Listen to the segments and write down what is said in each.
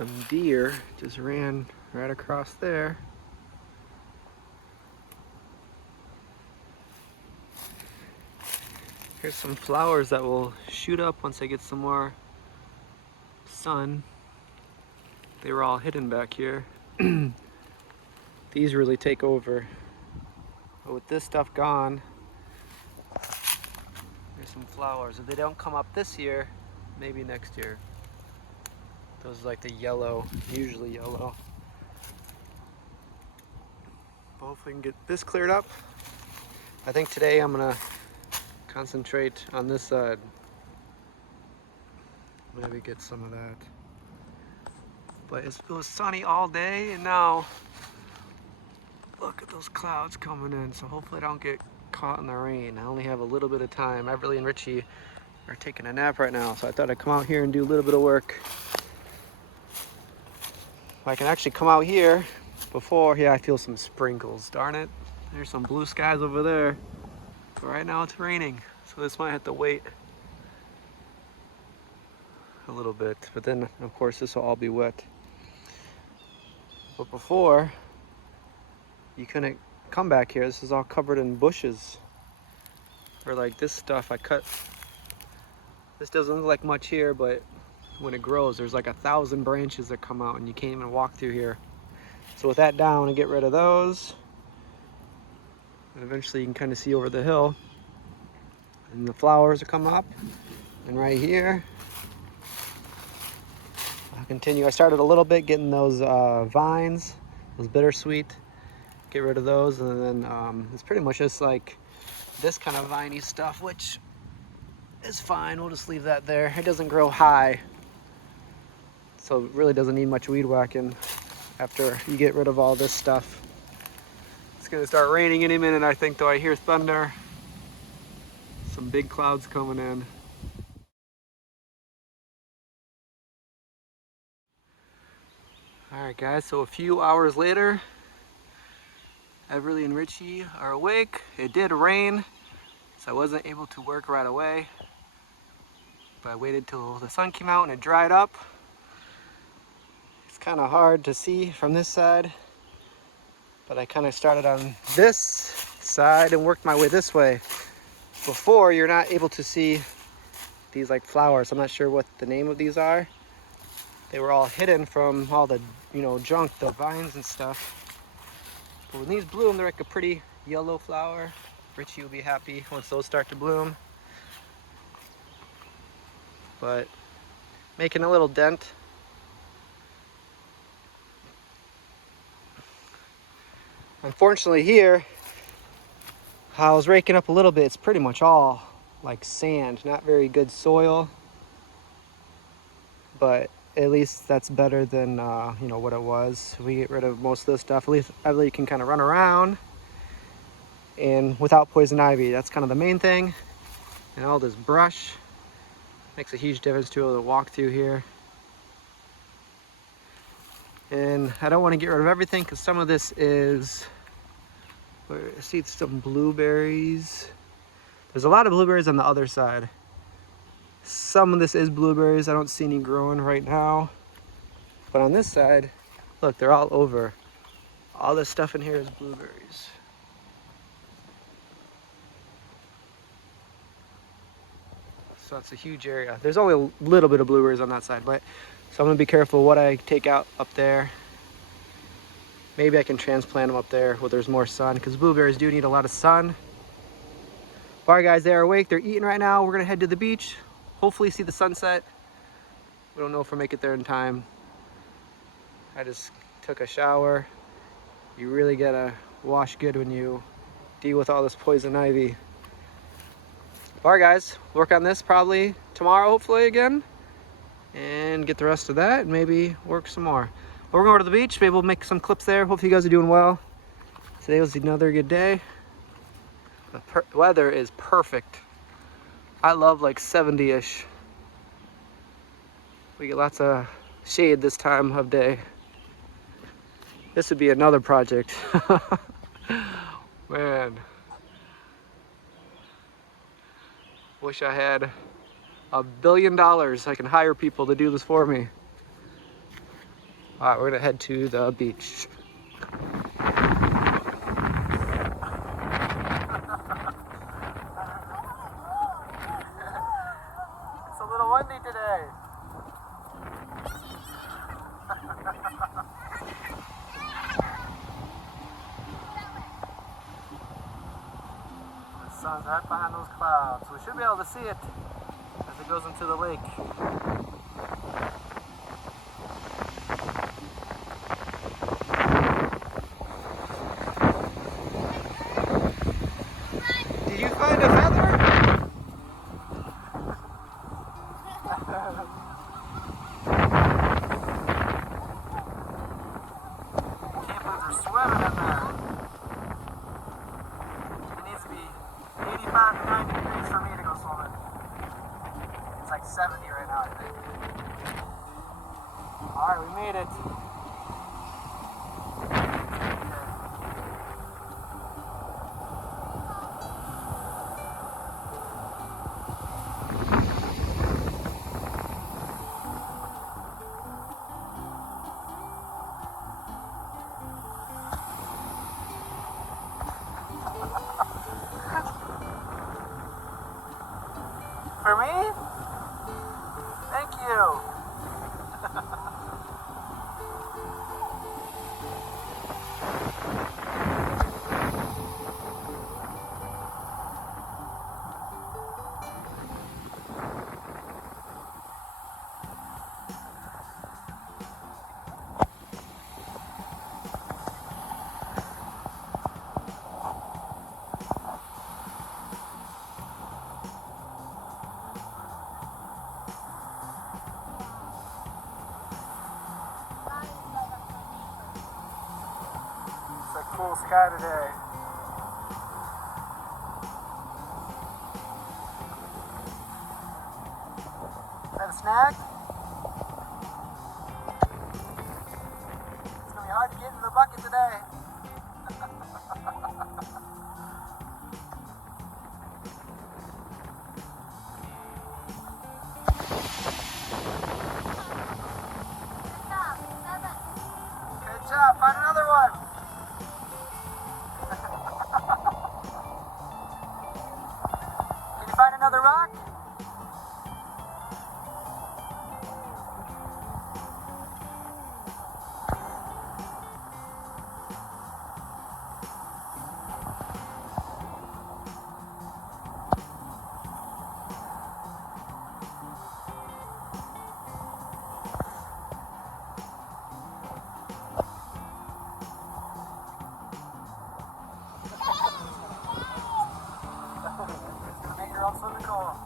some deer just ran right across there. Here's some flowers that will shoot up once I get some more sun. They were all hidden back here. These really take over. But with this stuff gone, there's some flowers. If they don't come up this year, maybe next year. Those are like the yellow, usually yellow. But hopefully we can get this cleared up. I think today I'm gonna concentrate on this side. Maybe get some of that. But it was sunny all day, and now look at those clouds coming in. So hopefully I don't get caught in the rain. I only have a little bit of time. Everly and Richie are taking a nap right now, so I thought I'd come out here and do a little bit of work. I can actually come out here before. Yeah, I feel some sprinkles. Darn it. There's some blue skies over there. But right now it's raining, so this might have to wait a little bit. But then, of course, this will all be wet. But before, you couldn't come back here. This is all covered in bushes. Or like this stuff I cut. This doesn't look like much here, but when it grows, there's like 1,000 branches that come out and you can't even walk through here. So with that down, and get rid of those, and eventually you can kind of see over the hill, and the flowers will come up. And right here, I'll continue. I started a little bit getting those vines, those bittersweet, get rid of those, and then it's pretty much just like this kind of viney stuff, which is fine. We'll just leave that there. It doesn't grow high, so it really doesn't need much weed whacking after you get rid of all this stuff. It's gonna start raining any minute, I think, though. I hear thunder. Some big clouds coming in. All right, guys, so a few hours later, Everly and Richie are awake. It did rain, so I wasn't able to work right away, but I waited till the sun came out and it dried up. It's kind of hard to see from this side, but I kind of started on this side and worked my way this way. Before, you're not able to see these like flowers. I'm not sure what the name of these are. They were all hidden from all the, junk, the vines and stuff. But when these bloom, they're like a pretty yellow flower. Richie will be happy once those start to bloom. But making a little dent. Unfortunately here, I was raking up a little bit. It's pretty much all like sand, not very good soil. But at least that's better than what it was. We get rid of most of this stuff. At least you can kind of run around and without poison ivy. That's kind of the main thing. And all this brush makes a huge difference to be able to walk through here. And I don't want to get rid of everything because some of this is, I see some blueberries. There's a lot of blueberries on the other side. Some of this is blueberries. I don't see any growing right now. But on this side, look, they're all over. All this stuff in here is blueberries. So that's a huge area. There's only a little bit of blueberries on that side, but so I'm gonna be careful what I take out up there. Maybe I can transplant them up there where there's more sun, because blueberries do need a lot of sun. All right, guys, they are awake. They're eating right now. We're gonna head to the beach. Hopefully see the sunset. We don't know if we'll make it there in time. I just took a shower. You really gotta wash good when you deal with all this poison ivy. All right, guys, work on this probably tomorrow, hopefully again, and get the rest of that and maybe work some more. But we're going to the beach. Maybe we'll make some clips there. Hopefully you guys are doing well. Today was another good day. The weather is perfect. I love like 70-ish. We get lots of shade this time of day. This would be another project. Man. Wish I had $1 billion. I can hire people to do this for me. All right, we're gonna head to the beach. It's a little windy today. The sun's right behind those clouds. We should be able to see it as it goes into the lake. Did you find a feather? Campers are swimming in there. It needs to be 85 to 90 degrees for me to go swimming. It's like 70 right now, I think. Alright, we made it. For me? Thank you. It's a cool sky today. Is that a snack? It's gonna be hard to get in the bucket today. Good job, find another one. Can you find another rock? Make your own swimming hole.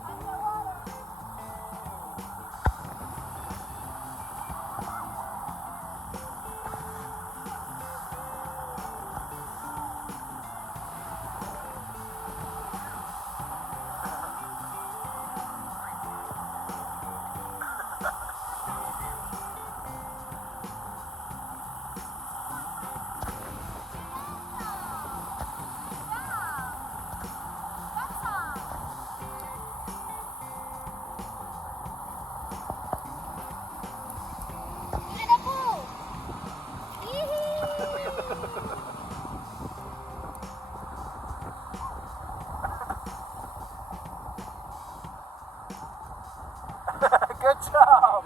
Good job.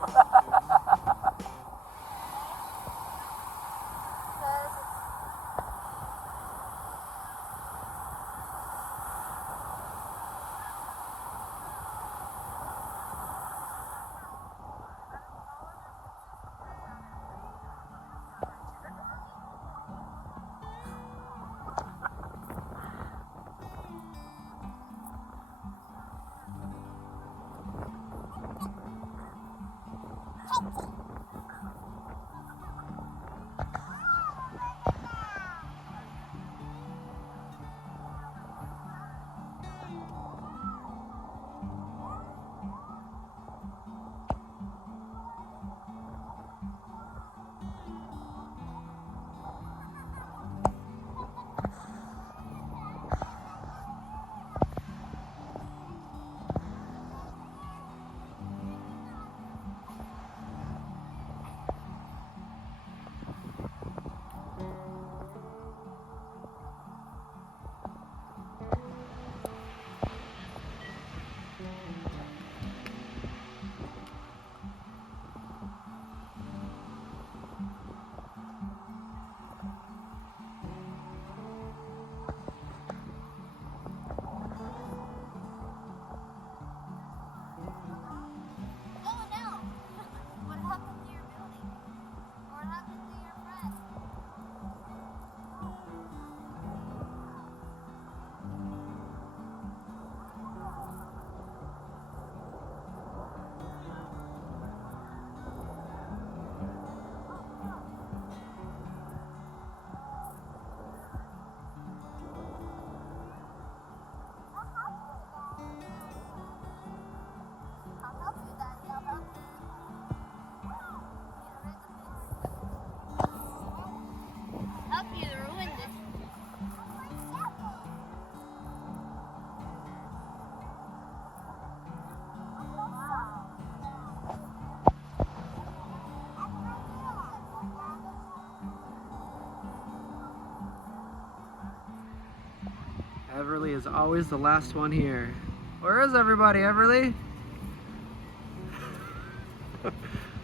Everly is always the last one here. Where is everybody, Everly?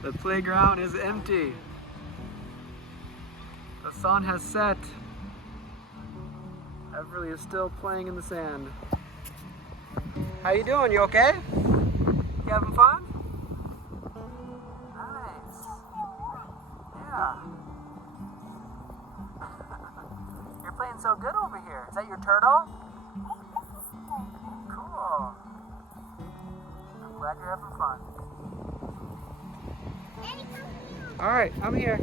The playground is empty. The sun has set. Everly is still playing in the sand. How you doing? You okay? You having fun? Nice. Yeah. You're playing so good over here. Is that your turtle? Cool. I'm glad you're having fun. All right, I'm here.